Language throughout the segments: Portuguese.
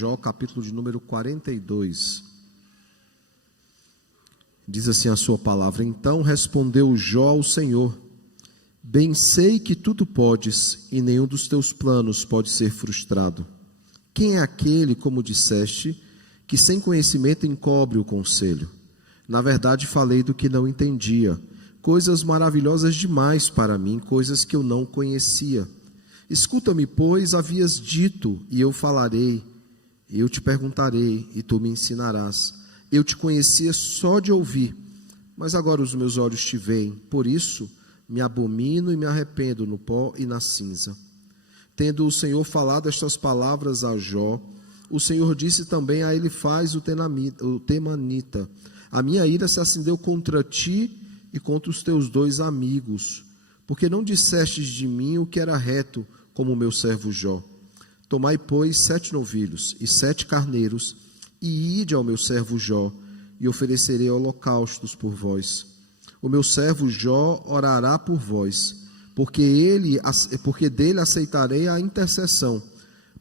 Jó, capítulo de número 42. Diz assim a sua palavra: Então respondeu Jó ao Senhor: Bem sei que tudo podes, e nenhum dos teus planos pode ser frustrado. Quem é aquele, como disseste, que sem conhecimento encobre o conselho? Na verdade falei do que não entendia, coisas maravilhosas demais para mim, coisas que eu não conhecia. Escuta-me, pois, havias dito, e eu falarei. Eu te perguntarei, e tu me ensinarás. Eu te conhecia só de ouvir, mas agora os meus olhos te veem. Por isso me abomino e me arrependo no pó e na cinza. Tendo o Senhor falado estas palavras a Jó, o Senhor disse também a Elifaz o temanita: A minha ira se acendeu contra ti e contra os teus dois amigos, porque não dissestes de mim o que era reto, como o meu servo Jó. Tomai, pois, 7 novilhos e 7 carneiros, e ide ao meu servo Jó, e oferecerei holocaustos por vós. O meu servo Jó orará por vós, porque dele aceitarei a intercessão,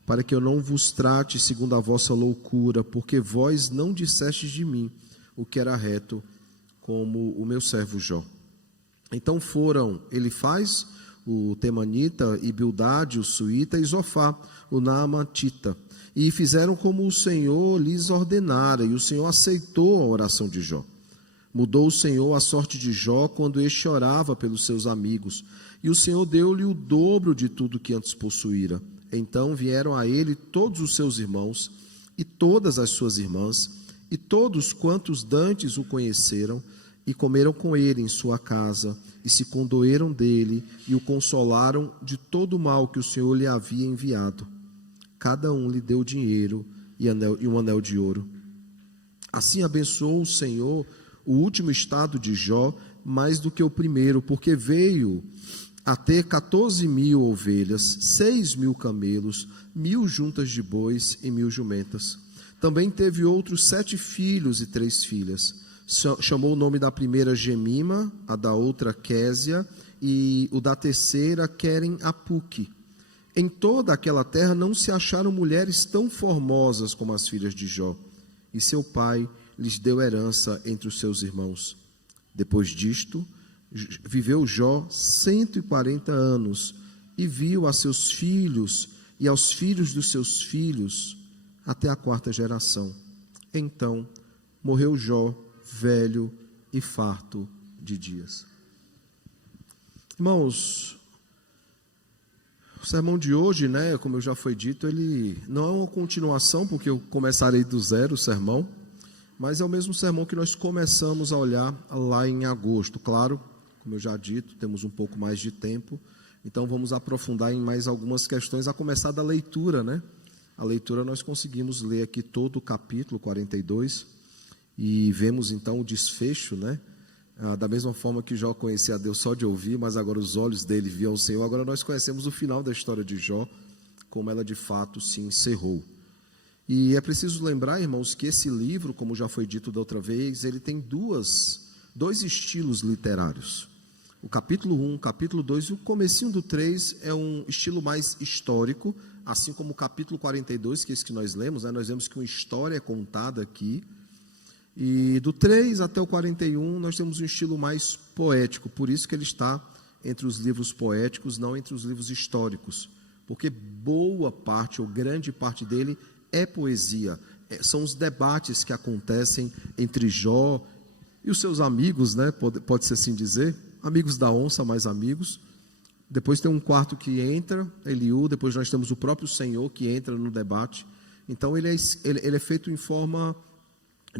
para que eu não vos trate segundo a vossa loucura, porque vós não dissestes de mim o que era reto, como o meu servo Jó. Então foram Elifaz, o temanita, e Bildade, o suíta, e Zofá, o naamatita, e fizeram como o Senhor lhes ordenara, e o Senhor aceitou a oração de Jó. Mudou o Senhor a sorte de Jó quando este orava pelos seus amigos, e o Senhor deu-lhe o dobro de tudo que antes possuíra. Então vieram a ele todos os seus irmãos, e todas as suas irmãs, e todos quantos dantes o conheceram, e comeram com ele em sua casa, e se condoeram dele, e o consolaram de todo o mal que o Senhor lhe havia enviado. Cada um lhe deu dinheiro e um anel de ouro. Assim abençoou o Senhor o último estado de Jó mais do que o primeiro, porque veio a ter 14.000 ovelhas, 6.000 camelos, 1.000 juntas de bois e 1.000 jumentas. Também teve outros 7 filhos e 3 filhas. Chamou o nome da primeira Gemima, a da outra Késia, e o da terceira Queren-Apuque. Em toda aquela terra não se acharam mulheres tão formosas como as filhas de Jó, e seu pai lhes deu herança entre os seus irmãos. Depois disto, viveu Jó 140 anos, e viu a seus filhos e aos filhos dos seus filhos até a 4ª geração. Então morreu Jó, velho e farto de dias. Irmãos, o sermão de hoje, como eu já foi dito, ele não é uma continuação, porque eu começarei do zero o sermão, mas é o mesmo sermão que nós começamos a olhar lá em agosto. Claro, como eu já dito, temos um pouco mais de tempo, então vamos aprofundar em mais algumas questões, a começar da leitura, A leitura nós conseguimos ler aqui todo o capítulo 42, e vemos então o desfecho, da mesma forma que Jó conhecia a Deus só de ouvir, mas agora os olhos dele viam o Senhor. Agora nós conhecemos o final da história de Jó, como ela de fato se encerrou. E é preciso lembrar, irmãos, que esse livro, como já foi dito da outra vez, ele tem dois estilos literários. O capítulo 1, o capítulo 2 e o comecinho do 3 é um estilo mais histórico, assim como o capítulo 42, que é esse que nós lemos, nós vemos que uma história é contada aqui. E do 3 até o 41 nós temos um estilo mais poético, por isso que ele está entre os livros poéticos, não entre os livros históricos, porque boa parte ou grande parte dele é poesia, são os debates que acontecem entre Jó e os seus amigos, pode-se assim dizer, amigos da onça, mais amigos. Depois tem um quarto que entra, Eliú, depois nós temos o próprio Senhor que entra no debate. Então ele é feito em forma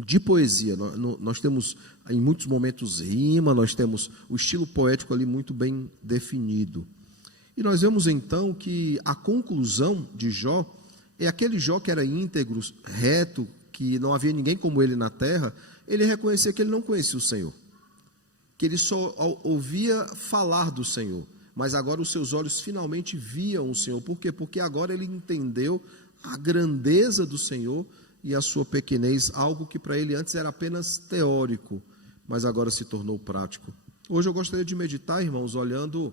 de poesia. Nós temos em muitos momentos rima, nós temos o estilo poético ali muito bem definido. E nós vemos então que a conclusão de Jó é aquele Jó que era íntegro, reto, que não havia ninguém como ele na terra. Ele reconhecia que ele não conhecia o Senhor, que ele só ouvia falar do Senhor, mas agora os seus olhos finalmente viam o Senhor. Por quê? Porque agora ele entendeu a grandeza do Senhor e a sua pequenez, algo que para ele antes era apenas teórico, mas agora se tornou prático. Hoje eu gostaria de meditar, irmãos, olhando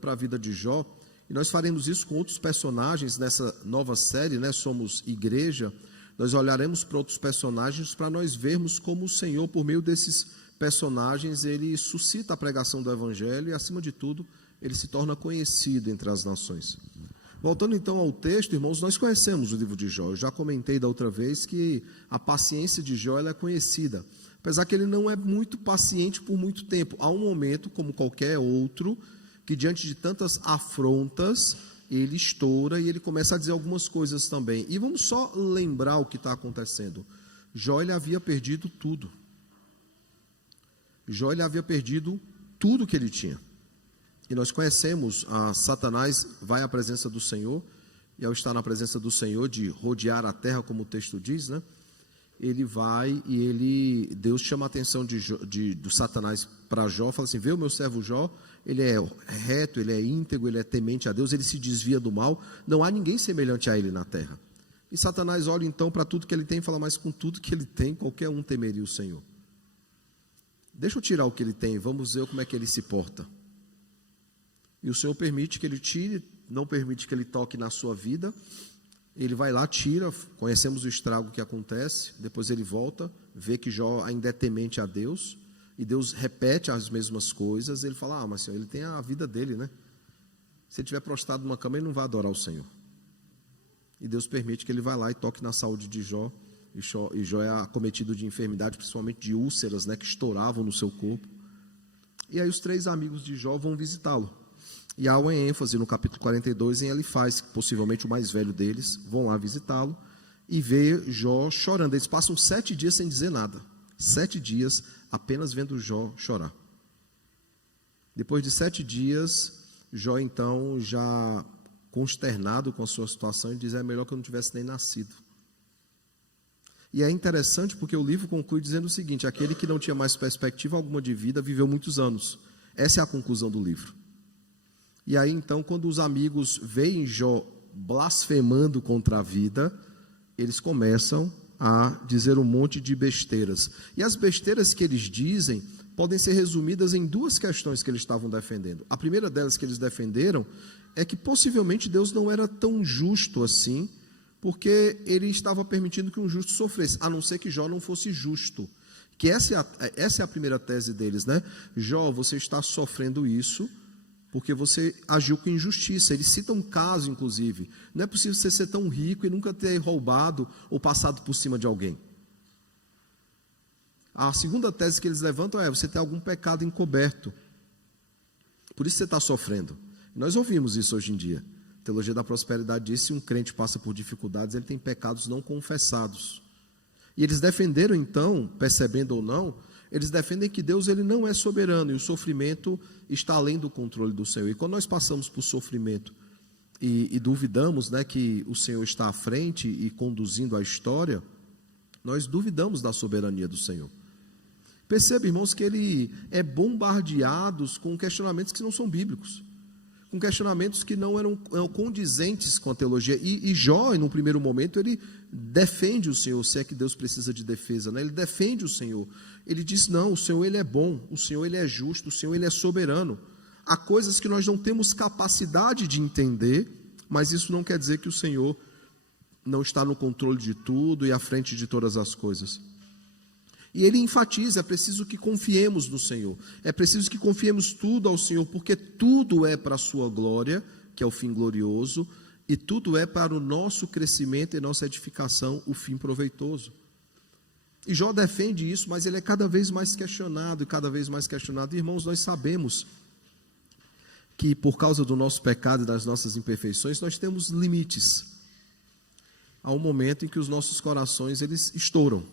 para a vida de Jó, E nós faremos isso com outros personagens nessa nova série, né? Somos Igreja. Nós olharemos para outros personagens para nós vermos como o Senhor, por meio desses personagens, ele suscita a pregação do Evangelho e, acima de tudo, ele se torna conhecido entre as nações. Voltando então ao texto, irmãos, nós conhecemos o livro de Jó. Eu já comentei da outra vez que a paciência de Jó ela é conhecida. Apesar que ele não é muito paciente por muito tempo. Há um momento, como qualquer outro, que diante de tantas afrontas, ele estoura e ele começa a dizer algumas coisas também. E vamos só lembrar o que está acontecendo. Jó ele havia perdido tudo. Jó ele havia perdido tudo que ele tinha. E nós conhecemos, Satanás vai à presença do Senhor, e ao estar na presença do Senhor, de rodear a terra, como o texto diz, né? Ele vai e Deus chama a atenção do Satanás para Jó, fala assim, vê o meu servo Jó, ele é reto, ele é íntegro, ele é temente a Deus, ele se desvia do mal, não há ninguém semelhante a ele na terra. E Satanás olha então para tudo que ele tem e fala, mas com tudo que ele tem, qualquer um temeria o Senhor. Deixa eu tirar o que ele tem, vamos ver como é que ele se porta. E o Senhor permite que ele tire, não permite que ele toque na sua vida. Ele vai lá, tira, conhecemos o estrago que acontece, depois ele volta, vê que Jó ainda é temente a Deus, e Deus repete as mesmas coisas, ele fala, mas Senhor, ele tem a vida dele, né? Se ele estiver prostrado numa cama, ele não vai adorar o Senhor. E Deus permite que ele vá lá e toque na saúde de Jó, e Jó é acometido de enfermidade, principalmente de úlceras, né, que estouravam no seu corpo. E aí os 3 amigos de Jó vão visitá-lo. E há uma ênfase no capítulo 42 em Elifaz, possivelmente o mais velho deles, vão lá visitá-lo e vê Jó chorando. Eles passam 7 dias sem dizer nada. 7 dias apenas vendo Jó chorar. Depois de 7 dias, Jó então já consternado com a sua situação, ele diz, é melhor que eu não tivesse nem nascido. E é interessante porque o livro conclui dizendo o seguinte, aquele que não tinha mais perspectiva alguma de vida, viveu muitos anos. Essa é a conclusão do livro. E aí então, quando os amigos veem Jó blasfemando contra a vida, eles começam a dizer um monte de besteiras. E as besteiras que eles dizem podem ser resumidas em 2 questões que eles estavam defendendo. A primeira delas que eles defenderam é que possivelmente Deus não era tão justo assim, porque ele estava permitindo que um justo sofresse, a não ser que Jó não fosse justo. Que essa é a primeira tese deles, né? Jó, você está sofrendo isso porque você agiu com injustiça. Eles citam um caso, inclusive. Não é possível você ser tão rico e nunca ter roubado ou passado por cima de alguém. A segunda tese que eles levantam é, você tem algum pecado encoberto. Por isso você está sofrendo. Nós ouvimos isso hoje em dia. A teologia da prosperidade diz que se um crente passa por dificuldades, ele tem pecados não confessados. E eles defenderam então, percebendo ou não, eles defendem que Deus ele não é soberano e o sofrimento está além do controle do Senhor. E quando nós passamos por sofrimento e duvidamos, né, que o Senhor está à frente e conduzindo a história, nós duvidamos da soberania do Senhor. Perceba, irmãos, que ele é bombardeado com questionamentos que não são bíblicos, com questionamentos que não eram condizentes com a teologia. E Jó, no primeiro momento, ele defende o Senhor, se é que Deus precisa de defesa, né? Ele defende o Senhor. Ele diz, não, o Senhor ele é bom, o Senhor ele é justo, o Senhor ele é soberano. Há coisas que nós não temos capacidade de entender, mas isso não quer dizer que o Senhor não está no controle de tudo e à frente de todas as coisas. E ele enfatiza, é preciso que confiemos no Senhor, é preciso que confiemos tudo ao Senhor, porque tudo é para a sua glória, que é o fim glorioso, e tudo é para o nosso crescimento e nossa edificação, o fim proveitoso. E Jó defende isso, mas ele é cada vez mais questionado, e cada vez mais questionado. Irmãos, nós sabemos que por causa do nosso pecado e das nossas imperfeições, nós temos limites. Há um momento em que os nossos corações, eles estouram.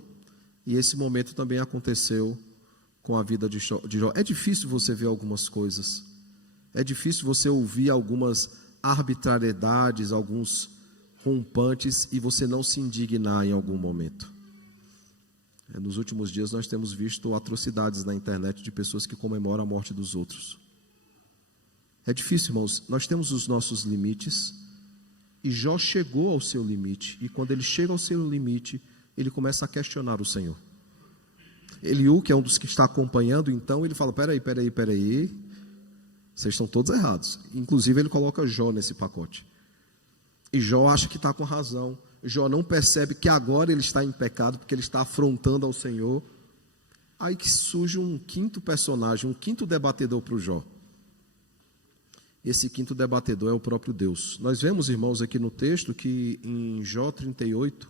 E esse momento também aconteceu com a vida de Jó. É difícil você ver algumas coisas. É difícil você ouvir algumas arbitrariedades, alguns rompantes e você não se indignar em algum momento. Nos últimos dias nós temos visto atrocidades na internet de pessoas que comemoram a morte dos outros. É difícil, irmãos. Nós temos os nossos limites e Jó chegou ao seu limite. E quando ele chega ao seu limite, ele começa a questionar o Senhor. Eliú, que é um dos que está acompanhando, então, ele fala, peraí, Vocês estão todos errados. Inclusive ele coloca Jó nesse pacote. E Jó acha que está com razão. Jó não percebe que agora ele está em pecado, porque ele está afrontando ao Senhor. Aí que surge um quinto personagem, um quinto debatedor para o Jó. Esse quinto debatedor é o próprio Deus. Nós vemos, irmãos, aqui no texto que em Jó 38,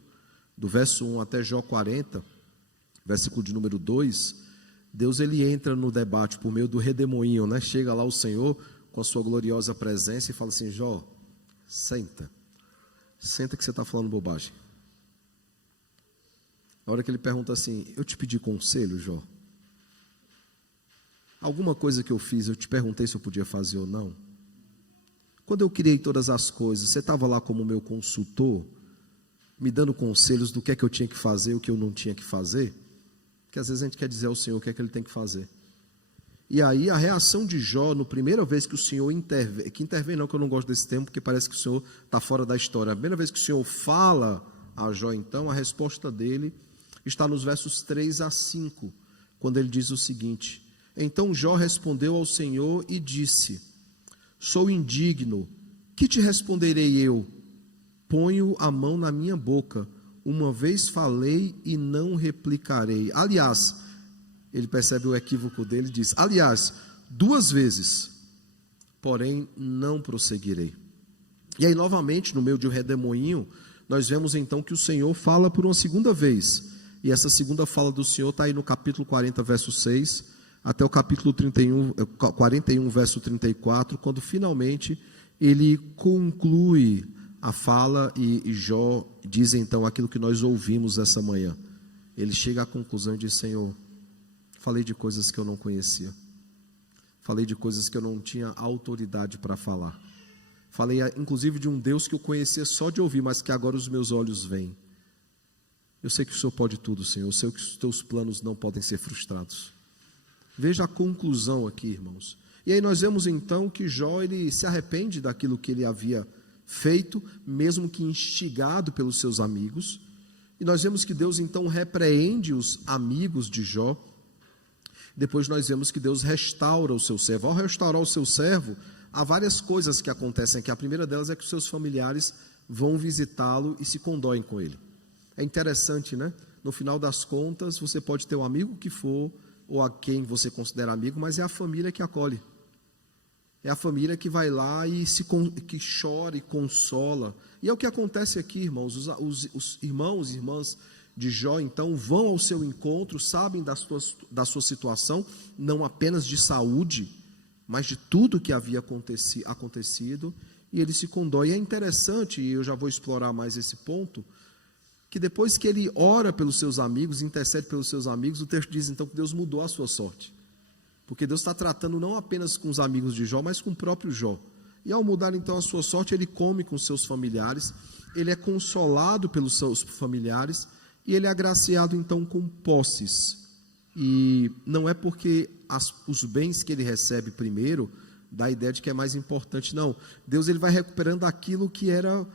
do verso 1 até Jó 40, versículo de número 2, Deus ele entra no debate por meio do redemoinho, né? Chega lá o Senhor com a sua gloriosa presença e fala assim: Jó, senta que você está falando bobagem. A hora que ele pergunta assim: eu te pedi conselho, Jó? Alguma coisa que eu fiz, eu te perguntei se eu podia fazer ou não? Quando eu criei todas as coisas, você estava lá como meu consultor, me dando conselhos do que é que eu tinha que fazer e o que eu não tinha que fazer? Porque às vezes a gente quer dizer ao Senhor o que é que ele tem que fazer. E aí a reação de Jó, na primeira vez que o Senhor intervém, que eu não gosto desse termo, porque parece que o Senhor está fora da história. A primeira vez que o Senhor fala a Jó, então, a resposta dele está nos versos 3 a 5, quando ele diz o seguinte: então Jó respondeu ao Senhor e disse: sou indigno, que te responderei eu? Ponho a mão na minha boca, uma vez falei e não replicarei. Aliás, ele percebe o equívoco dele e diz: aliás, 2 vezes, porém não prosseguirei. E aí novamente, no meio de um redemoinho, nós vemos então que o Senhor fala por uma segunda vez. E essa segunda fala do Senhor está aí no capítulo 40, verso 6, até o capítulo 41, verso 34, quando finalmente ele conclui a fala e Jó diz então aquilo que nós ouvimos essa manhã. Ele chega à conclusão e diz: Senhor, falei de coisas que eu não conhecia, falei de coisas que eu não tinha autoridade para falar, falei inclusive de um Deus que eu conhecia só de ouvir, mas que agora os meus olhos veem. Eu sei que o Senhor pode tudo, Senhor, eu sei que os teus planos não podem ser frustrados. Veja a conclusão aqui, irmãos. E aí nós vemos então que Jó ele se arrepende daquilo que ele havia feito, mesmo que instigado pelos seus amigos. E nós vemos que Deus então repreende os amigos de Jó. Depois nós vemos que Deus restaura o seu servo. Ao restaurar o seu servo, há várias coisas que acontecem aqui. A primeira delas é que os seus familiares vão visitá-lo e se condoem com ele. É interessante, né? No final das contas, você pode ter um amigo que for, ou a quem você considera amigo, mas é a família que acolhe. É a família que vai lá e que chora e consola. E é o que acontece aqui, irmãos. Os irmãos e irmãs de Jó, então, vão ao seu encontro, sabem da sua situação, não apenas de saúde, mas de tudo que havia acontecido, e ele se condói. E é interessante, e eu já vou explorar mais esse ponto, que depois que ele ora pelos seus amigos, intercede pelos seus amigos, o texto diz então que Deus mudou a sua sorte. Porque Deus está tratando não apenas com os amigos de Jó, mas com o próprio Jó. E ao mudar então a sua sorte, ele come com seus familiares, ele é consolado pelos seus familiares, e ele é agraciado então com posses. E não é porque os bens que ele recebe primeiro, dá a ideia de que é mais importante, não. Deus ele vai recuperando aquilo que era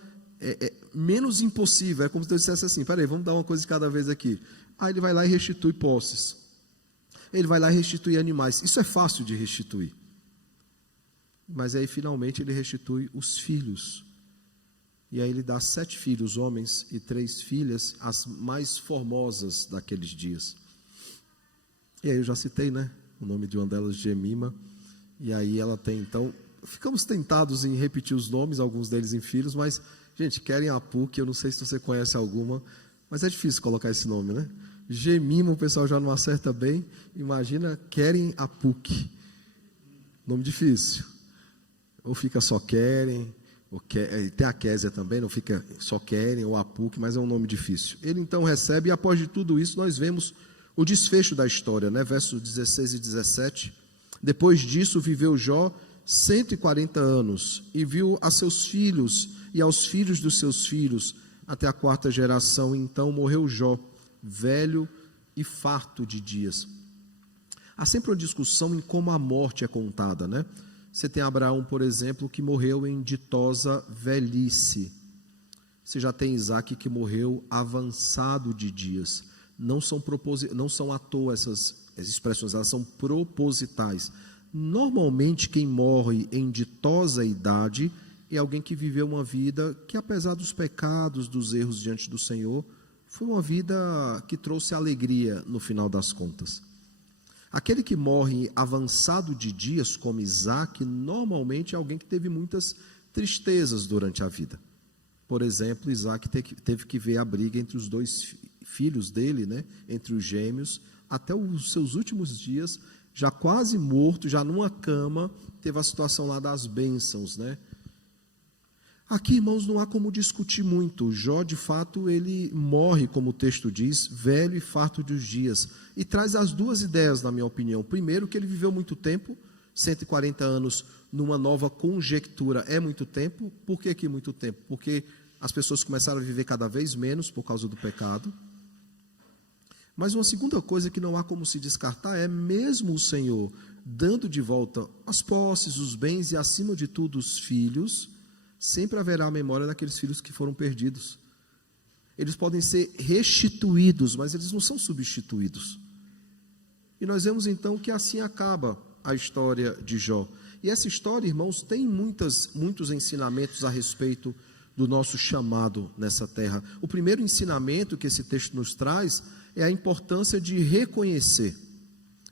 menos impossível. É como se Deus dissesse assim: peraí, vamos dar uma coisa de cada vez aqui. Aí ele vai lá e restitui posses, ele vai lá e restitui animais. Isso é fácil de restituir, mas aí finalmente ele restitui os filhos. E aí ele dá 7 filhos, homens, e 3 filhas, as mais formosas daqueles dias. E aí eu já citei, né, o nome de uma delas, Jemima. E aí ela tem então, ficamos tentados em repetir os nomes, alguns deles em filhos, mas gente, Querem Apuque, eu não sei se você conhece alguma, mas é difícil colocar esse nome, né? Gemima, o pessoal já não acerta bem. Imagina Querem Apuque. Nome difícil. Ou fica só Querem, tem a Késia também, não fica só Querem ou Apuque, mas é um nome difícil. Ele então recebe, e após de tudo isso, nós vemos o desfecho da história, né? Versos 16 e 17. Depois disso, viveu Jó 140 anos, e viu a seus filhos e aos filhos dos seus filhos, até a 4ª geração. Então morreu Jó, velho e farto de dias. Há sempre uma discussão em como a morte é contada, né? Você tem Abraão, por exemplo, que morreu em ditosa velhice. Você já tem Isaac, que morreu avançado de dias. Não são à toa essas expressões, elas são propositais. Normalmente, quem morre em ditosa idade é alguém que viveu uma vida que, apesar dos pecados, dos erros diante do Senhor, foi uma vida que trouxe alegria no final das contas. Aquele que morre avançado de dias, como Isaac, normalmente é alguém que teve muitas tristezas durante a vida. Por exemplo, Isaac teve que ver a briga entre os dois filhos dele, né, entre os gêmeos, até os seus últimos dias, já quase morto, já numa cama, teve a situação lá das bênçãos, né? Aqui, irmãos, não há como discutir muito. Jó, de fato, ele morre, como o texto diz, velho e farto dos dias. E traz as duas ideias, na minha opinião. Primeiro, que ele viveu muito tempo, 140 anos, numa nova conjectura é muito tempo. Por que muito tempo? Porque as pessoas começaram a viver cada vez menos por causa do pecado. Mas uma segunda coisa que não há como se descartar é, mesmo o Senhor dando de volta as posses, os bens e, acima de tudo, os filhos, sempre haverá a memória daqueles filhos que foram perdidos. Eles podem ser restituídos, mas eles não são substituídos. E nós vemos então que assim acaba a história de Jó. E essa história, irmãos, tem muitos ensinamentos a respeito do nosso chamado nessa terra. O primeiro ensinamento que esse texto nos traz é a importância de reconhecer.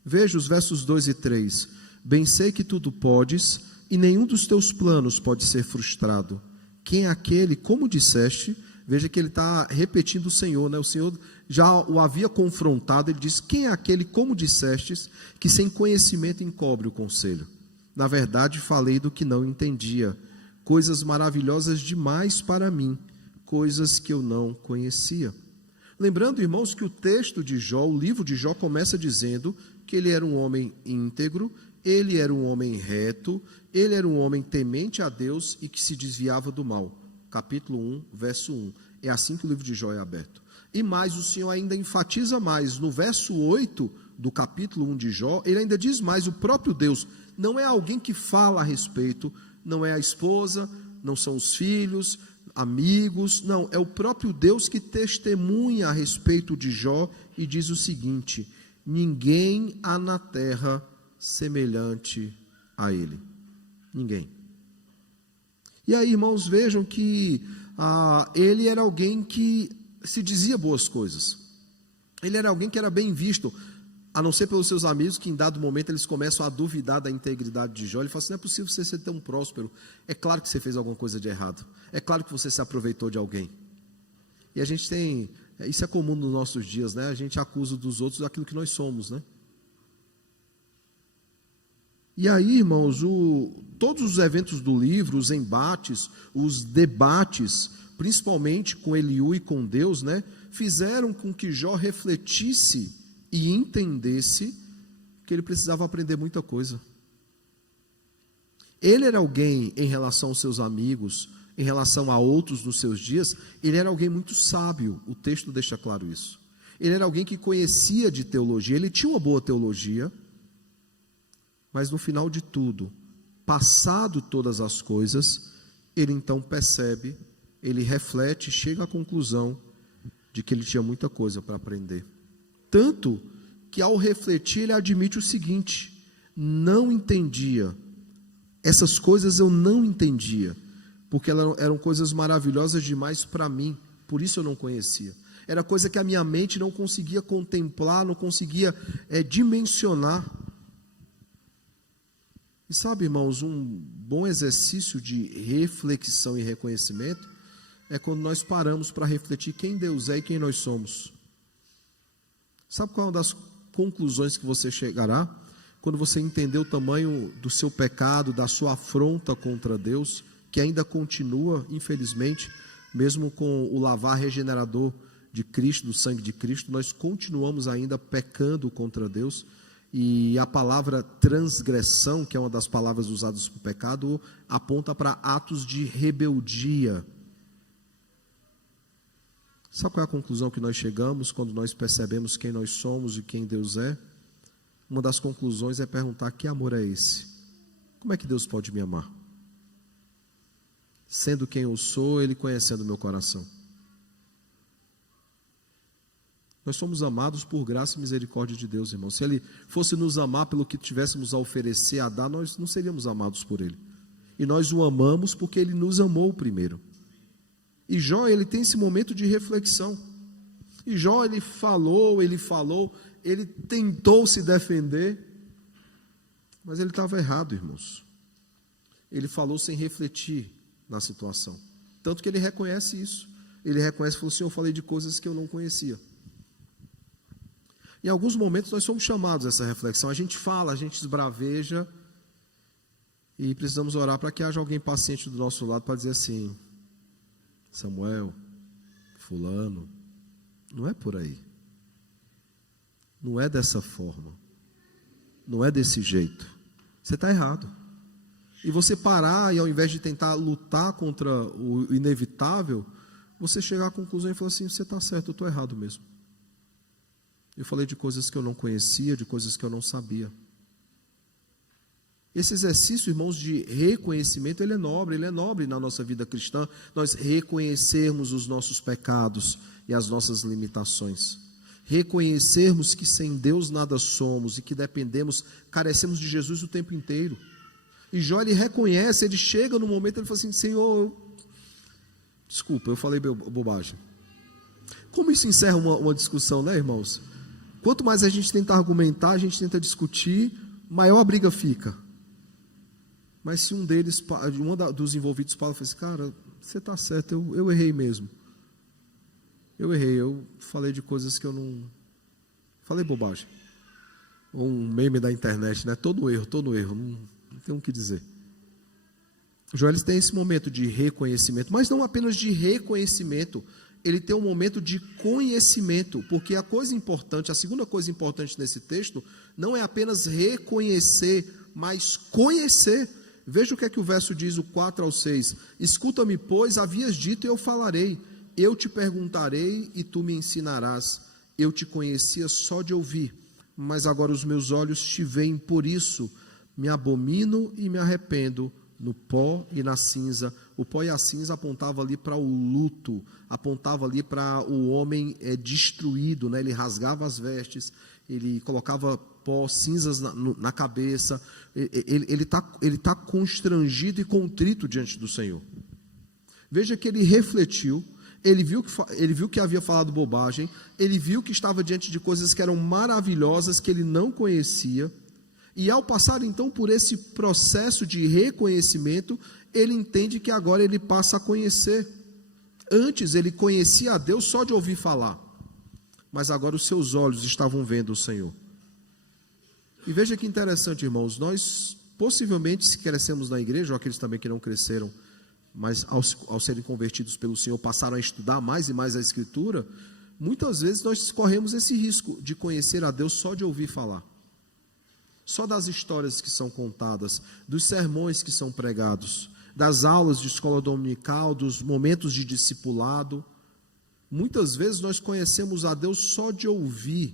Veja os versos 2 e 3. Bem sei que tudo podes, e nenhum dos teus planos pode ser frustrado. Quem é aquele, como disseste, veja que ele está repetindo o Senhor, né? O Senhor já o havia confrontado, ele diz, quem é aquele, como dissestes, que sem conhecimento encobre o conselho? Na verdade, falei do que não entendia, coisas maravilhosas demais para mim, coisas que eu não conhecia. Lembrando, irmãos, que o texto de Jó, o livro de Jó, começa dizendo que ele era um homem íntegro, ele era um homem reto, ele era um homem temente a Deus e que se desviava do mal. Capítulo 1, verso 1. É assim que o livro de Jó é aberto. E mais, o Senhor ainda enfatiza mais. No verso 8 do capítulo 1 de Jó, ele ainda diz mais, o próprio Deus não é alguém que fala a respeito, não é a esposa, não são os filhos, amigos, não, é o próprio Deus que testemunha a respeito de Jó e diz o seguinte: ninguém há na terra semelhante a ele. Ninguém. E aí, irmãos, vejam que ele era alguém que se dizia boas coisas. Ele era alguém que era bem visto, a não ser pelos seus amigos, que em dado momento eles começam a duvidar da integridade de Jó. Ele fala assim, não é possível você ser tão próspero, é claro que você fez alguma coisa de errado, é claro que você se aproveitou de alguém. E a gente tem, isso é comum nos nossos dias, né? A gente acusa dos outros daquilo que nós somos, né? E aí, irmãos, todos os eventos do livro, os embates, os debates, principalmente com Eliú e com Deus, né, fizeram com que Jó refletisse e entendesse que ele precisava aprender muita coisa. Ele era alguém, em relação aos seus amigos, em relação a outros nos seus dias, ele era alguém muito sábio, o texto deixa claro isso. Ele era alguém que conhecia de teologia, ele tinha uma boa teologia, mas no final de tudo, passado todas as coisas, ele então percebe, ele reflete, chega à conclusão de que ele tinha muita coisa para aprender. Tanto que ao refletir ele admite o seguinte: não entendia, essas coisas eu não entendia, porque elas eram coisas maravilhosas demais para mim, por isso eu não conhecia. Era coisa que a minha mente não conseguia contemplar, não conseguia dimensionar. E sabe, irmãos, um bom exercício de reflexão e reconhecimento é quando nós paramos para refletir quem Deus é e quem nós somos. Sabe qual é uma das conclusões que você chegará? Quando você entender o tamanho do seu pecado, da sua afronta contra Deus, que ainda continua, infelizmente, mesmo com o lavar regenerador de Cristo, do sangue de Cristo, nós continuamos ainda pecando contra Deus. E a palavra transgressão, que é uma das palavras usadas para o pecado, aponta para atos de rebeldia. Sabe qual é a conclusão que nós chegamos quando nós percebemos quem nós somos e quem Deus é? Uma das conclusões é perguntar: que amor é esse? Como é que Deus pode me amar? Sendo quem eu sou, Ele conhecendo o meu coração. Nós somos amados por graça e misericórdia de Deus, irmão. Se Ele fosse nos amar pelo que tivéssemos a oferecer, a dar, nós não seríamos amados por Ele. E nós o amamos porque Ele nos amou primeiro. E Jó, ele tem esse momento de reflexão. E Jó, ele falou, ele tentou se defender, mas ele estava errado, irmãos. Ele falou sem refletir na situação. Tanto que ele reconhece isso. Ele reconhece e falou assim: eu falei de coisas que eu não conhecia. Em alguns momentos nós somos chamados a essa reflexão. A gente fala, a gente esbraveja, e precisamos orar para que haja alguém paciente do nosso lado para dizer assim: Samuel, fulano, não é por aí. Não é dessa forma. Não é desse jeito. Você está errado. E você parar e ao invés de tentar lutar contra o inevitável, você chegar à conclusão e falar assim: você está certo, eu estou errado mesmo. Eu falei de coisas que eu não conhecia, de coisas que eu não sabia. Esse exercício, irmãos, de reconhecimento, ele é nobre na nossa vida cristã, nós reconhecermos os nossos pecados e as nossas limitações. Reconhecermos que sem Deus nada somos e que dependemos, carecemos de Jesus o tempo inteiro. E Jó, ele reconhece, ele chega no momento, ele fala assim: Senhor, desculpa, eu falei bobagem. Como isso encerra uma discussão, né, irmãos? Quanto mais a gente tenta argumentar, a gente tenta discutir, maior a briga fica. Mas se um dos envolvidos fala assim: cara, você está certo, eu errei mesmo. Eu errei, eu falei de coisas que eu não... Falei bobagem. Ou um meme da internet, né? Todo erro, não tem o que dizer. Jó, eles têm esse momento de reconhecimento, mas não apenas de reconhecimento, ele tem um momento de conhecimento, porque a segunda coisa importante nesse texto, não é apenas reconhecer, mas conhecer. Veja o que é que o verso diz, o 4 ao 6. Escuta-me, pois, havias dito e eu falarei. Eu te perguntarei e tu me ensinarás. Eu te conhecia só de ouvir, mas agora os meus olhos te veem, por isso me abomino e me arrependo no pó e na cinza. O pó e a cinza apontava ali para o luto, apontava ali para o homem destruído, né? Ele rasgava as vestes, ele colocava pó, cinzas na cabeça, ele tá constrangido e contrito diante do Senhor. Veja que ele refletiu, ele viu que havia falado bobagem, ele viu que estava diante de coisas que eram maravilhosas, que ele não conhecia, e ao passar então por esse processo de reconhecimento, ele entende que agora ele passa a conhecer. Antes ele conhecia a Deus só de ouvir falar, mas agora os seus olhos estavam vendo o Senhor. E veja que interessante, irmãos, nós possivelmente, se crescemos na igreja, ou aqueles também que não cresceram, mas ao serem convertidos pelo Senhor, passaram a estudar mais e mais a Escritura, muitas vezes nós corremos esse risco de conhecer a Deus só de ouvir falar. Só das histórias que são contadas, dos sermões que são pregados, das aulas de escola dominical, dos momentos de discipulado. Muitas vezes nós conhecemos a Deus só de ouvir.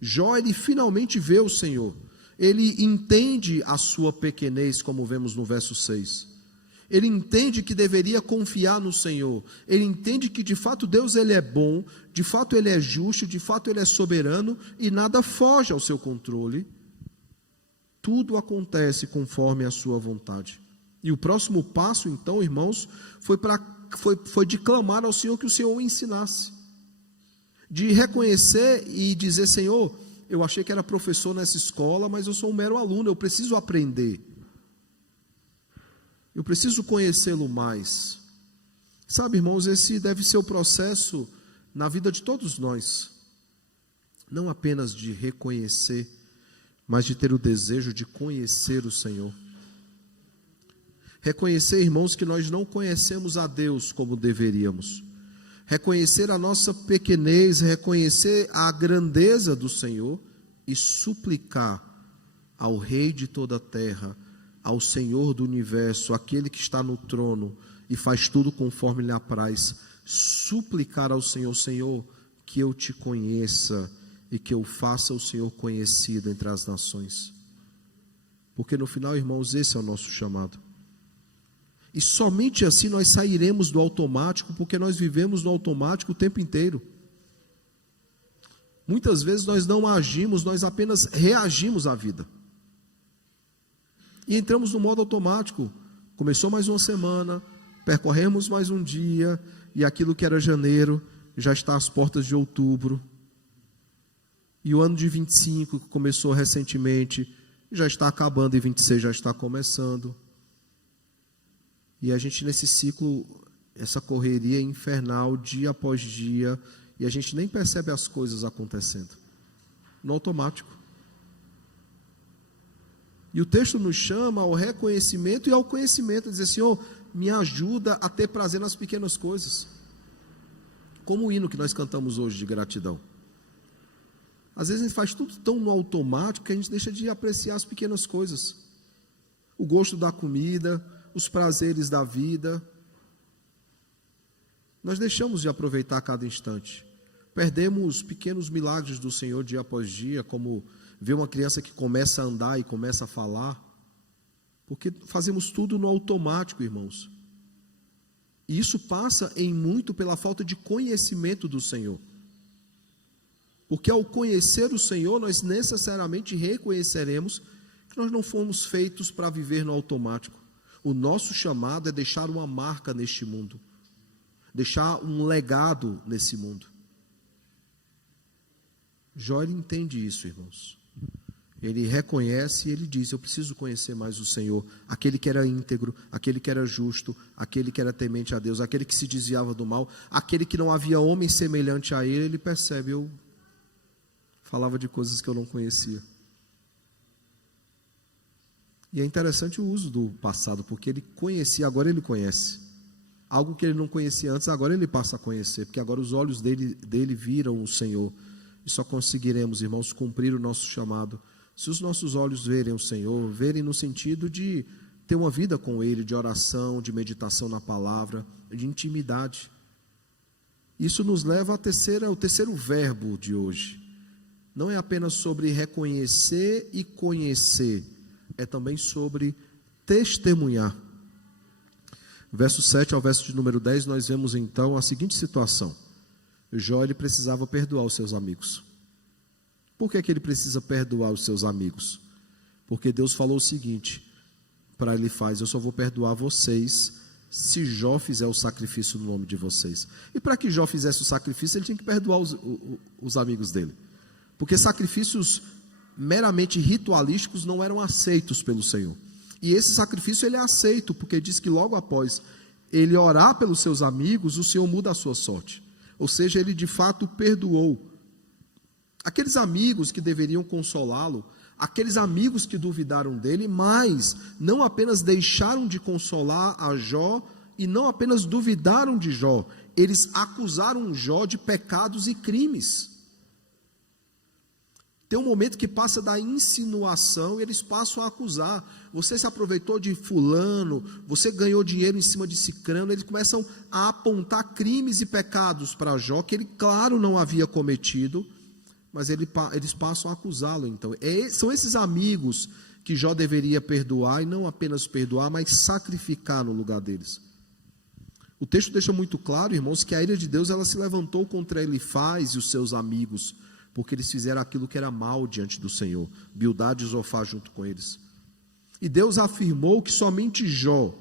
Jó, ele finalmente vê o Senhor. Ele entende a sua pequenez, como vemos no verso 6. Ele entende que deveria confiar no Senhor. Ele entende que de fato Deus, ele é bom, de fato ele é justo, de fato ele é soberano e nada foge ao seu controle. Tudo acontece conforme a sua vontade. E o próximo passo, então, irmãos, foi de clamar ao Senhor que o Senhor o ensinasse. De reconhecer e dizer: Senhor, eu achei que era professor nessa escola, mas eu sou um mero aluno, eu preciso aprender. Eu preciso conhecê-lo mais. Sabe, irmãos, esse deve ser o processo na vida de todos nós. Não apenas de reconhecer, mas de ter o desejo de conhecer o Senhor. Reconhecer, irmãos, que nós não conhecemos a Deus como deveríamos. Reconhecer a nossa pequenez, reconhecer a grandeza do Senhor e suplicar ao Rei de toda a terra, ao Senhor do universo, aquele que está no trono e faz tudo conforme lhe apraz, suplicar ao Senhor: Senhor, que eu te conheça e que eu faça o Senhor conhecido entre as nações. Porque no final, irmãos, esse é o nosso chamado. E somente assim nós sairemos do automático, porque nós vivemos no automático o tempo inteiro. Muitas vezes nós não agimos, nós apenas reagimos à vida. E entramos no modo automático. Começou mais uma semana, percorremos mais um dia, e aquilo que era janeiro já está às portas de outubro. E o ano de 25, que começou recentemente, já está acabando, e 26 já está começando. E a gente nesse ciclo, essa correria infernal, dia após dia, e a gente nem percebe as coisas acontecendo, no automático. E o texto nos chama ao reconhecimento e ao conhecimento, dizer: Senhor, me ajuda a ter prazer nas pequenas coisas. Como o hino que nós cantamos hoje de gratidão. Às vezes a gente faz tudo tão no automático que a gente deixa de apreciar as pequenas coisas. O gosto da comida, os prazeres da vida. Nós deixamos de aproveitar cada instante. Perdemos pequenos milagres do Senhor dia após dia, como ver uma criança que começa a andar e começa a falar, porque fazemos tudo no automático, irmãos. E isso passa em muito pela falta de conhecimento do Senhor. Porque ao conhecer o Senhor, nós necessariamente reconheceremos que nós não fomos feitos para viver no automático. O nosso chamado é deixar uma marca neste mundo, deixar um legado nesse mundo. Jó, ele entende isso, irmãos. Ele reconhece e ele diz: eu preciso conhecer mais o Senhor, aquele que era íntegro, aquele que era justo, aquele que era temente a Deus, aquele que se desviava do mal, aquele que não havia homem semelhante a ele. Ele percebe: eu falava de coisas que eu não conhecia. E é interessante o uso do passado, porque ele conhecia, agora ele conhece. Algo que ele não conhecia antes, agora ele passa a conhecer, porque agora os olhos dele viram o Senhor. E só conseguiremos, irmãos, cumprir o nosso chamado se os nossos olhos verem o Senhor, verem no sentido de ter uma vida com Ele, de oração, de meditação na palavra, de intimidade. Isso nos leva ao terceiro verbo de hoje. Não é apenas sobre reconhecer e conhecer, é também sobre testemunhar. Verso 7 ao verso de número 10, nós vemos então a seguinte situação. Jó, ele precisava perdoar os seus amigos. Por que ele precisa perdoar os seus amigos? Porque Deus falou o seguinte para ele: eu só vou perdoar vocês se Jó fizer o sacrifício no nome de vocês. E para que Jó fizesse o sacrifício, ele tinha que perdoar os amigos dele. Porque sacrifícios meramente ritualísticos não eram aceitos pelo Senhor. E esse sacrifício ele é aceito, porque diz que logo após ele orar pelos seus amigos, o Senhor muda a sua sorte. Ou seja, ele de fato perdoou. Aqueles amigos que deveriam consolá-lo, aqueles amigos que duvidaram dele, mas não apenas deixaram de consolar a Jó, e não apenas duvidaram de Jó, eles acusaram Jó de pecados e crimes. Tem um momento que passa da insinuação e eles passam a acusar. Você se aproveitou de fulano, você ganhou dinheiro em cima de cicrano. Eles começam a apontar crimes e pecados para Jó, que ele, claro, não havia cometido, mas eles passam a acusá-lo. Então, são esses amigos que Jó deveria perdoar, e não apenas perdoar, mas sacrificar no lugar deles. O texto deixa muito claro, irmãos, que a ira de Deus ela se levantou contra Elifaz e os seus amigos, porque eles fizeram aquilo que era mal diante do Senhor. Bildade e Zofar junto com eles. E Deus afirmou que somente Jó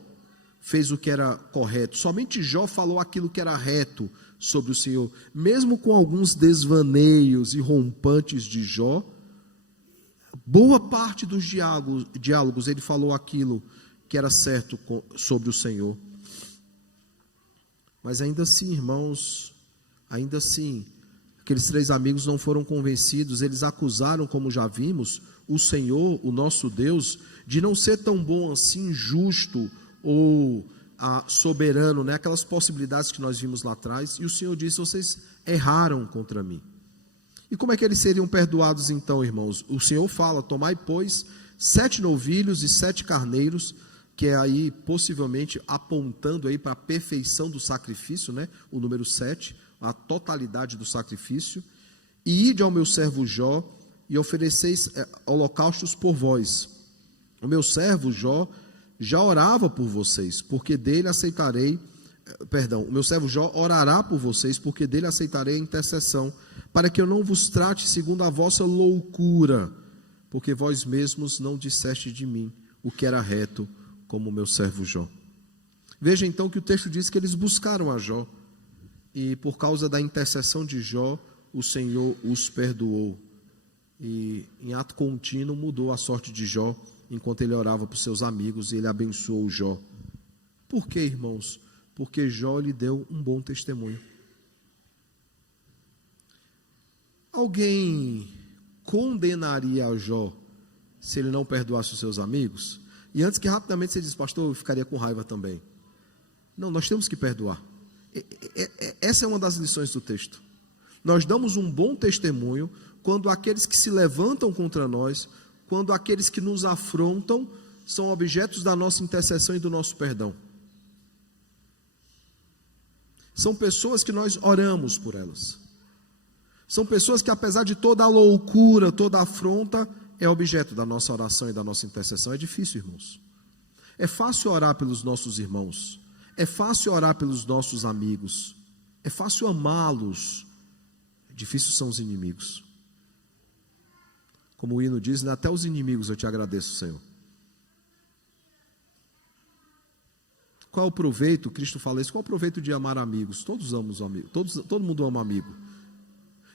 fez o que era correto, somente Jó falou aquilo que era reto sobre o Senhor. Mesmo com alguns desvaneios e rompantes de Jó, boa parte dos diálogos ele falou aquilo que era certo sobre o Senhor. Mas ainda assim, irmãos, ainda assim, aqueles 3 amigos não foram convencidos. Eles acusaram, como já vimos, o Senhor, o nosso Deus, de não ser tão bom assim, justo ou soberano, né? Aquelas possibilidades que nós vimos lá atrás. E o Senhor disse: vocês erraram contra mim. E como é que eles seriam perdoados então, irmãos? O Senhor fala: tomai, pois, 7 novilhos e 7 carneiros, que é aí possivelmente apontando aí para a perfeição do sacrifício, né? O número 7, a totalidade do sacrifício. E ide ao meu servo Jó e ofereceis holocaustos por vós. O meu servo Jó já orava por vocês, porque dele aceitarei, o meu servo Jó orará por vocês, porque dele aceitarei a intercessão, para que eu não vos trate segundo a vossa loucura, porque vós mesmos não disseste de mim o que era reto, como o meu servo Jó. Veja então que o texto diz que eles buscaram a Jó, e por causa da intercessão de Jó, o Senhor os perdoou. E em ato contínuo mudou a sorte de Jó, enquanto ele orava para os seus amigos, e ele abençoou Jó. Por quê, irmãos? Porque Jó lhe deu um bom testemunho. Alguém condenaria a Jó se ele não perdoasse os seus amigos? E antes que rapidamente você diz, pastor, eu ficaria com raiva também. Não, nós temos que perdoar. Essa é uma das lições do texto. Nós damos um bom testemunho quando aqueles que se levantam contra nós, quando aqueles que nos afrontam, são objetos da nossa intercessão e do nosso perdão. São pessoas que nós oramos por elas. São pessoas que, apesar de toda a loucura, toda a afronta, é objeto da nossa oração e da nossa intercessão. É difícil, irmãos. É fácil orar pelos nossos irmãos. É fácil orar pelos nossos amigos. É fácil amá-los. Difícil são os inimigos. Como o hino diz, até os inimigos eu te agradeço, Senhor. Qual é o proveito? Cristo fala isso. Qual é o proveito de amar amigos? Todos amam os amigos. Todo mundo ama amigo.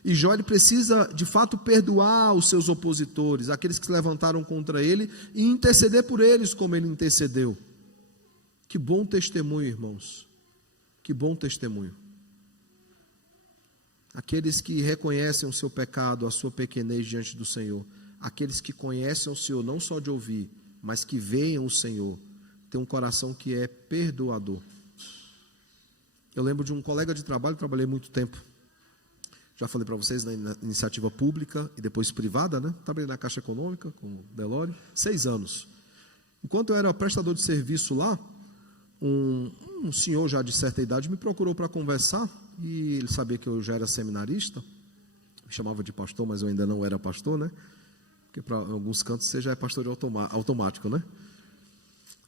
E Jó, ele precisa, de fato, perdoar os seus opositores, aqueles que se levantaram contra ele, e interceder por eles como ele intercedeu. Que bom testemunho, irmãos. Que bom testemunho. Aqueles que reconhecem o seu pecado, a sua pequenez diante do Senhor. Aqueles que conhecem o Senhor, não só de ouvir, mas que veem o Senhor. Tem um coração que é perdoador. Eu lembro de um colega de trabalho, trabalhei muito tempo. Já falei para vocês na iniciativa pública e depois privada, né? Trabalhei na Caixa Econômica com o Delório, 6 anos. Enquanto eu era prestador de serviço lá, um senhor já de certa idade me procurou para conversar, e ele sabia que eu já era seminarista, me chamava de pastor, mas eu ainda não era pastor, né? Porque para alguns cantos você já é pastor automático, né?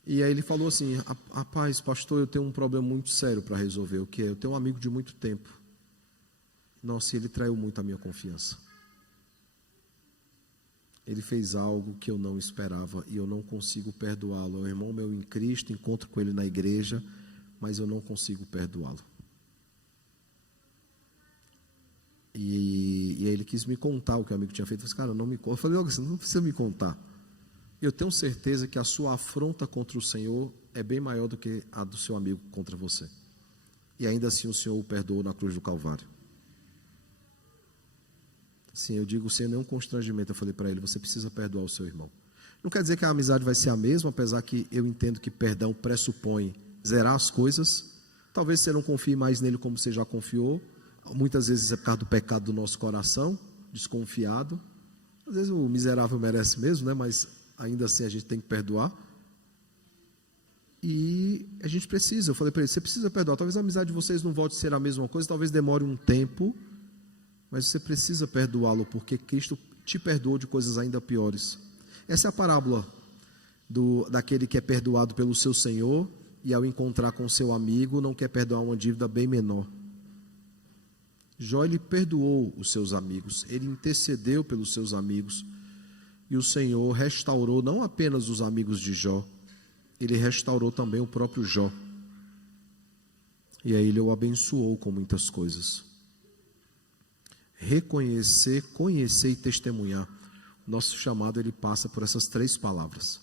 E aí ele falou assim, rapaz, pastor, eu tenho um problema muito sério para resolver, o que é? Eu tenho um amigo de muito tempo. Nossa, ele traiu muito a minha confiança. Ele fez algo que eu não esperava e eu não consigo perdoá-lo. É um irmão meu em Cristo, encontro com ele na igreja, mas eu não consigo perdoá-lo. E aí ele quis me contar o que o amigo tinha feito. Eu falei, cara, não me conta. Eu falei, logo assim, não precisa me contar. Eu tenho certeza que a sua afronta contra o Senhor é bem maior do que a do seu amigo contra você. E ainda assim o Senhor o perdoou na cruz do Calvário. Sim, eu digo sem nenhum constrangimento, eu falei para ele, você precisa perdoar o seu irmão. Não quer dizer que a amizade vai ser a mesma, apesar que eu entendo que perdão pressupõe zerar as coisas. Talvez você não confie mais nele como você já confiou. Muitas vezes é por causa do pecado do nosso coração, desconfiado. Às vezes o miserável merece mesmo, né? Mas ainda assim a gente tem que perdoar. E a gente precisa, eu falei para ele, você precisa perdoar. Talvez a amizade de vocês não volte a ser a mesma coisa, talvez demore um tempo, mas você precisa perdoá-lo, porque Cristo te perdoou de coisas ainda piores. Essa é a parábola daquele que é perdoado pelo seu Senhor, e ao encontrar com seu amigo, não quer perdoar uma dívida bem menor. Jó, ele perdoou os seus amigos, ele intercedeu pelos seus amigos, e o Senhor restaurou não apenas os amigos de Jó, ele restaurou também o próprio Jó. E aí ele o abençoou com muitas coisas. Reconhecer, conhecer e testemunhar. Nosso chamado, ele passa por essas 3 palavras.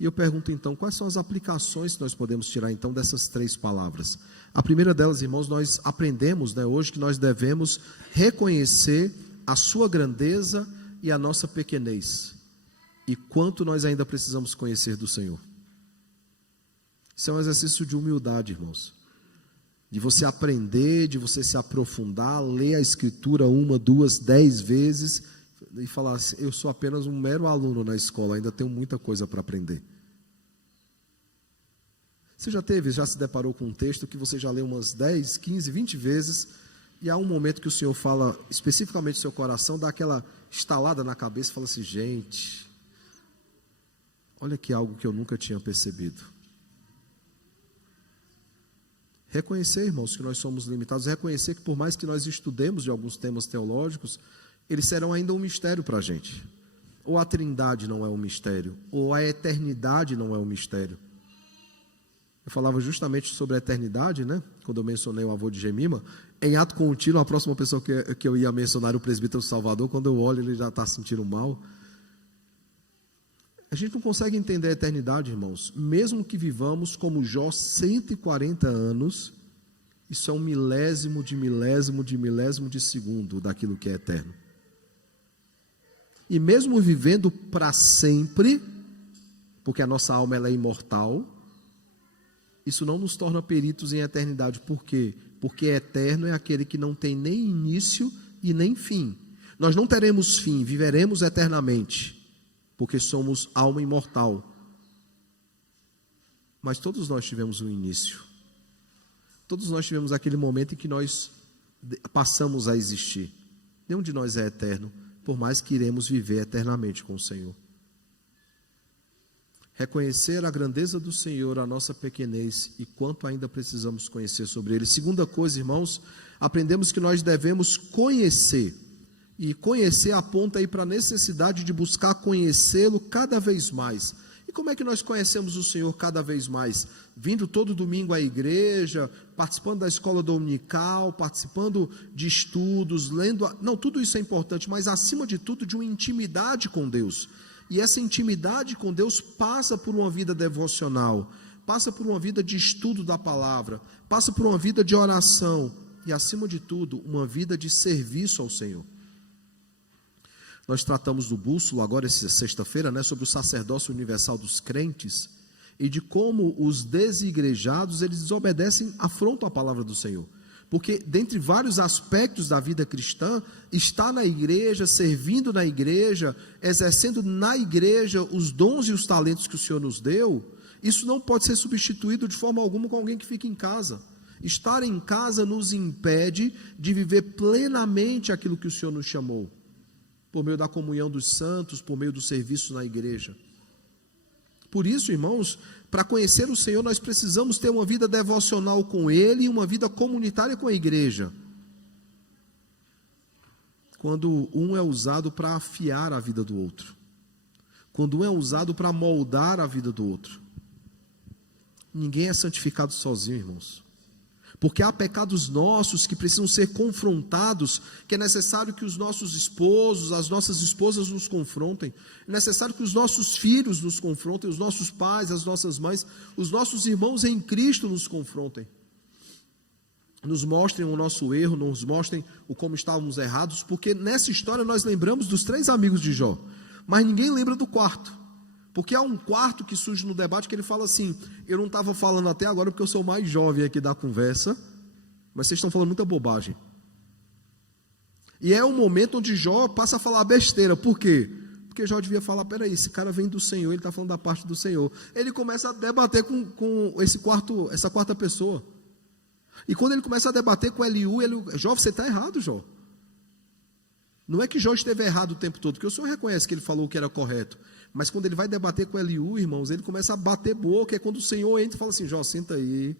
E eu pergunto então, quais são as aplicações que nós podemos tirar então dessas 3 palavras? A primeira delas, irmãos, nós aprendemos, né, hoje que nós devemos reconhecer a sua grandeza e a nossa pequenez. E quanto nós ainda precisamos conhecer do Senhor. Isso é um exercício de humildade, irmãos. De você aprender, de você se aprofundar, ler a Escritura 1, 2, 10 vezes e falar assim, eu sou apenas um mero aluno na escola, ainda tenho muita coisa para aprender. Você já se deparou com um texto que você já leu umas 10, 15, 20 vezes e há um momento que o Senhor fala especificamente no seu coração, dá aquela estalada na cabeça e fala assim, gente, olha aqui algo que eu nunca tinha percebido. Reconhecer, irmãos, que nós somos limitados, reconhecer que por mais que nós estudemos de alguns temas teológicos, eles serão ainda um mistério para a gente. Ou a Trindade não é um mistério, ou a eternidade não é um mistério. Eu falava justamente sobre a eternidade, né? Quando eu mencionei o avô de Gemima. Em ato contínuo, a próxima pessoa que eu ia mencionar era o presbítero Salvador. Quando eu olho, ele já está sentindo mal. A gente não consegue entender a eternidade, irmãos. Mesmo que vivamos como Jó 140 anos, isso é um milésimo de segundo daquilo que é eterno. E mesmo vivendo para sempre, porque a nossa alma ela é imortal, isso não nos torna peritos em eternidade. Por quê? Porque eterno é aquele que não tem nem início e nem fim. Nós não teremos fim, viveremos eternamente, porque somos alma imortal. Mas todos nós tivemos um início. Todos nós tivemos aquele momento em que nós passamos a existir. Nenhum de nós é eterno, por mais que iremos viver eternamente com o Senhor. Reconhecer a grandeza do Senhor, a nossa pequenez e quanto ainda precisamos conhecer sobre Ele. Segunda coisa, irmãos, aprendemos que nós devemos conhecer. E conhecer aponta aí para a necessidade de buscar conhecê-lo cada vez mais. E como é que nós conhecemos o Senhor cada vez mais? Vindo todo domingo à igreja, participando da escola dominical, participando de estudos, lendo... Não, tudo isso é importante, mas acima de tudo de uma intimidade com Deus. E essa intimidade com Deus passa por uma vida devocional, passa por uma vida de estudo da palavra, passa por uma vida de oração e, acima de tudo, uma vida de serviço ao Senhor. Nós tratamos do bússola agora, essa sexta-feira, né, sobre o sacerdócio universal dos crentes e de como os desigrejados, eles desobedecem, afrontam a palavra do Senhor. Porque dentre vários aspectos da vida cristã, estar na igreja, servindo na igreja, exercendo na igreja os dons e os talentos que o Senhor nos deu, isso não pode ser substituído de forma alguma com alguém que fica em casa. Estar em casa nos impede de viver plenamente aquilo que o Senhor nos chamou, por meio da comunhão dos santos, por meio do serviço na igreja. Por isso, irmãos, para conhecer o Senhor, nós precisamos ter uma vida devocional com Ele e uma vida comunitária com a igreja. Quando um é usado para afiar a vida do outro, quando um é usado para moldar a vida do outro. Ninguém é santificado sozinho, irmãos. Porque há pecados nossos que precisam ser confrontados, que é necessário que os nossos esposos, as nossas esposas nos confrontem, é necessário que os nossos filhos nos confrontem, os nossos pais, as nossas mães, os nossos irmãos em Cristo nos confrontem, nos mostrem o nosso erro, nos mostrem o como estávamos errados, porque nessa história nós lembramos dos 3 amigos de Jó, mas ninguém lembra do quarto. Porque há um quarto que surge no debate que ele fala assim: eu não estava falando até agora porque eu sou mais jovem aqui da conversa, mas vocês estão falando muita bobagem. E é um momento onde Jó passa a falar besteira. Por quê? Porque Jó devia falar: peraí, esse cara vem do Senhor, ele está falando da parte do Senhor. Ele começa a debater com essa quarta pessoa. E quando ele começa a debater com Eliú, Jó, você está errado, Jó. Não é que Jó esteve errado o tempo todo, porque o Senhor reconhece que ele falou o que era correto. Mas quando ele vai debater com Eliú, irmãos, ele começa a bater boca. É quando o Senhor entra e fala assim: Jó, senta aí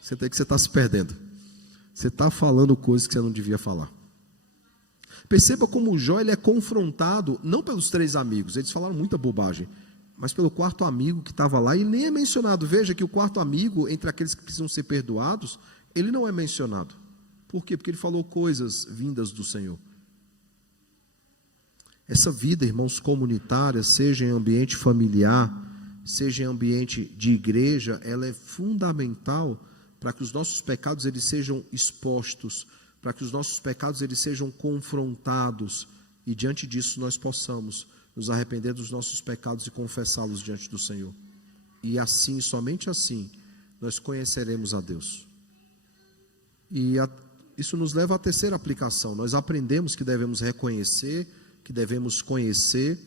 que você está se perdendo. Você está falando coisas que você não devia falar. Perceba como o Jó ele é confrontado, não pelos 3 amigos, eles falaram muita bobagem, mas pelo quarto amigo que estava lá, e nem é mencionado. Veja que o quarto amigo, entre aqueles que precisam ser perdoados, ele não é mencionado. Por quê? Porque ele falou coisas vindas do Senhor. Essa vida, irmãos, comunitária, seja em ambiente familiar, seja em ambiente de igreja, ela é fundamental para que os nossos pecados eles sejam expostos, para que os nossos pecados eles sejam confrontados e diante disso nós possamos nos arrepender dos nossos pecados e confessá-los diante do Senhor. E assim, somente assim, nós conheceremos a Deus. Isso nos leva à terceira aplicação. Nós aprendemos que devemos reconhecer, que devemos conhecer,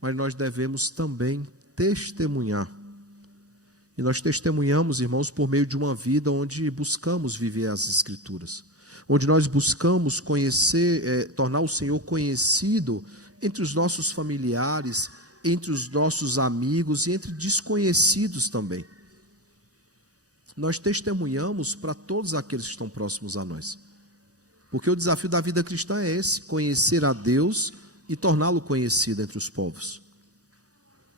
mas nós devemos também testemunhar. E nós testemunhamos, irmãos, por meio de uma vida onde buscamos viver as Escrituras, onde nós buscamos conhecer, tornar o Senhor conhecido entre os nossos familiares, entre os nossos amigos e entre desconhecidos também. nós testemunhamos para todos aqueles que estão próximos a nós. Porque o desafio da vida cristã é esse: conhecer a Deus e torná-lo conhecido entre os povos.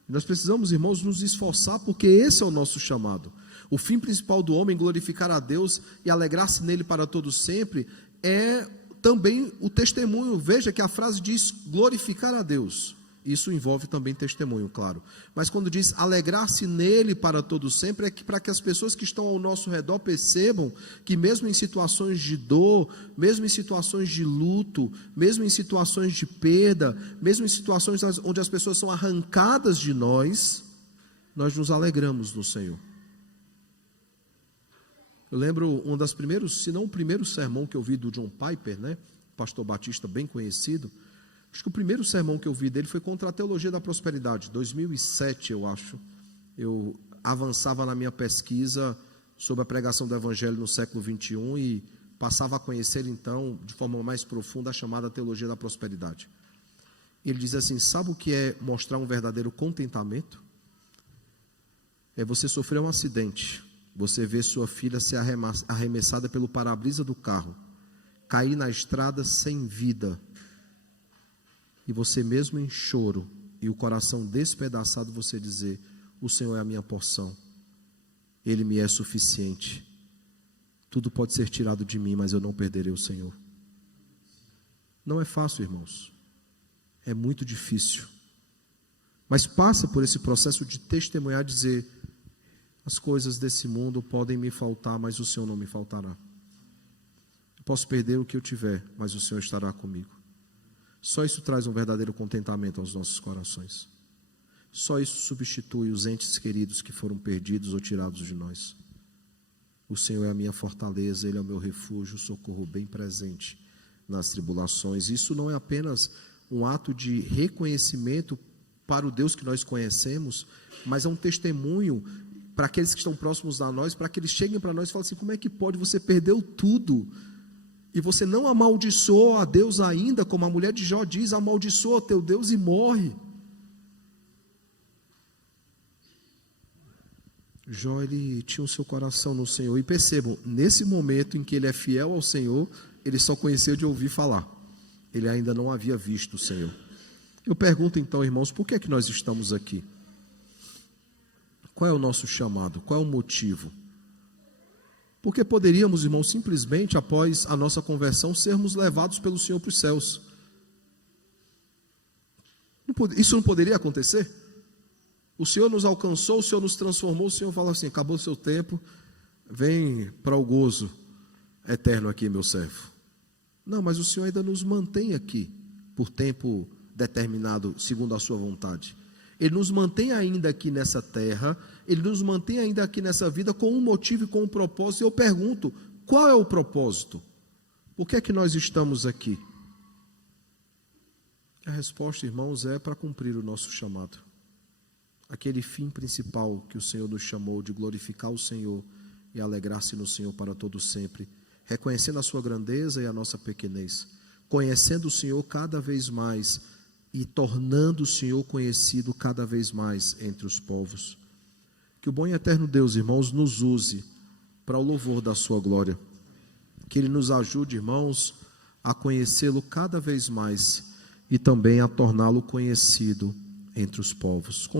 Nós precisamos, irmãos, nos esforçar, porque esse é o nosso chamado. O fim principal do homem, glorificar a Deus e alegrar-se nele para todo sempre, é também o testemunho. Veja que a frase diz glorificar a Deus. Isso envolve também testemunho, claro. Mas quando diz alegrar-se nele para todo sempre, é que para que as pessoas que estão ao nosso redor percebam que mesmo em situações de dor, mesmo em situações de luto, mesmo em situações de perda, mesmo em situações onde as pessoas são arrancadas de nós nos alegramos no Senhor. Eu lembro um dos primeiros, se não o primeiro sermão que eu vi do John Piper, pastor batista bem conhecido. Acho que o primeiro sermão que eu vi dele foi contra a teologia da prosperidade, 2007, eu acho. Eu avançava na minha pesquisa sobre a pregação do Evangelho no século 21 e passava a conhecer, então, de forma mais profunda, a chamada teologia da prosperidade. Ele diz assim: sabe o que é mostrar um verdadeiro contentamento? É você sofrer um acidente, você ver sua filha ser arremessada pelo para-brisa do carro, cair na estrada sem vida, e você mesmo em choro e o coração despedaçado, você dizer: o Senhor é a minha porção, Ele me é suficiente, tudo pode ser tirado de mim, mas eu não perderei o Senhor. Não é fácil, irmãos, é muito difícil, mas passa por esse processo de testemunhar, dizer: as coisas desse mundo podem me faltar, mas o Senhor não me faltará. Eu posso perder o que eu tiver, mas o Senhor estará comigo. Só isso traz um verdadeiro contentamento aos nossos corações. Só isso substitui os entes queridos que foram perdidos ou tirados de nós. O Senhor é a minha fortaleza, Ele é o meu refúgio, socorro bem presente nas tribulações. Isso não é apenas um ato de reconhecimento para o Deus que nós conhecemos, mas é um testemunho para aqueles que estão próximos a nós, para que eles cheguem para nós e falem assim: como é que pode, você perdeu tudo e você não amaldiçoou a Deus ainda, como a mulher de Jó diz: amaldiçoa teu Deus e morre. Jó, ele tinha o seu coração no Senhor, e percebam, nesse momento em que ele é fiel ao Senhor, ele só conheceu de ouvir falar, ele ainda não havia visto o Senhor. Eu pergunto então, irmãos, por que é que nós estamos aqui? Qual é o nosso chamado? Qual é o motivo? Porque poderíamos, irmãos, simplesmente após a nossa conversão sermos levados pelo Senhor para os céus. Isso não poderia acontecer? O Senhor nos alcançou, o Senhor nos transformou, o Senhor fala assim: acabou o seu tempo, vem para o gozo eterno aqui, meu servo. Não, mas o Senhor ainda nos mantém aqui por tempo determinado, segundo a sua vontade. Ele nos mantém ainda aqui nessa terra, Ele nos mantém ainda aqui nessa vida com um motivo e com um propósito. E eu pergunto: qual é o propósito? Por que é que nós estamos aqui? A resposta, irmãos, é para cumprir o nosso chamado. Aquele fim principal que o Senhor nos chamou, de glorificar o Senhor e alegrar-se no Senhor para todo sempre, reconhecendo a sua grandeza e a nossa pequenez, conhecendo o Senhor cada vez mais e tornando o Senhor conhecido cada vez mais entre os povos. Que o bom e eterno Deus, irmãos, nos use para o louvor da sua glória. Que Ele nos ajude, irmãos, a conhecê-lo cada vez mais e também a torná-lo conhecido entre os povos.